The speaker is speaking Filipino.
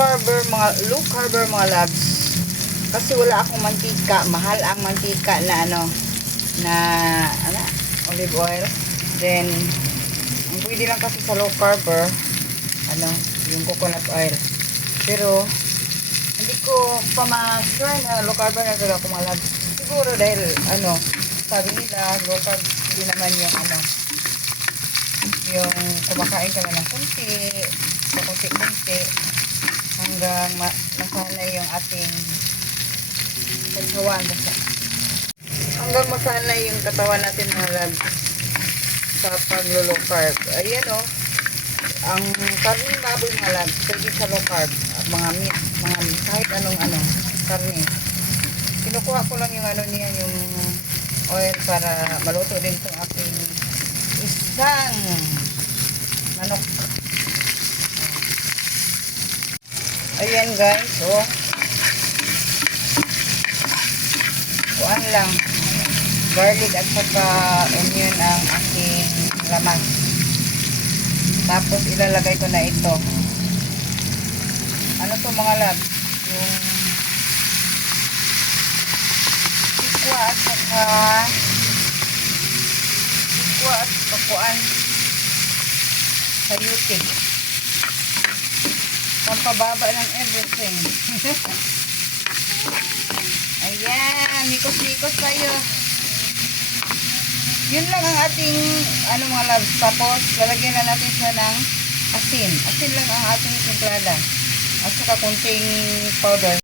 low carber mga loves. Kasi wala akong mantika. Mahal ang mantika na olive oil. Then, ang pwede lang kasi sa low carber, yung coconut oil. Pero, hindi ko pa ma-sure na low carber na talaga ako mga loves. Siguro dahil, sabi nila, low carb, hindi naman yung kumakain ka na ng kunti, sa kunti-kunti, hanggang masanay yung ating katawan. Hanggang masanay yung katawan natin mga loves sa pag-low carb. Ayan ang karne baboy mga loves, pwede sa low carb. Mga meat, kahit anong karne. Kinukuha ko lang yung yung oil para maluto din itong ating isang manok. Ayan guys, kuan lang, garlic at saka onion ang aking laman. Tapos ilalagay ko na ito. Ano to mga labs? Yung sikwa at saka kuan sayuting. Pampababa ng everything. Ayan, mikos-mikos tayo. Yun lang ang ating mga loves. Tapos lalagyan na natin siya ng asin. Asin lang ang ating timplada. At saka kunting powder.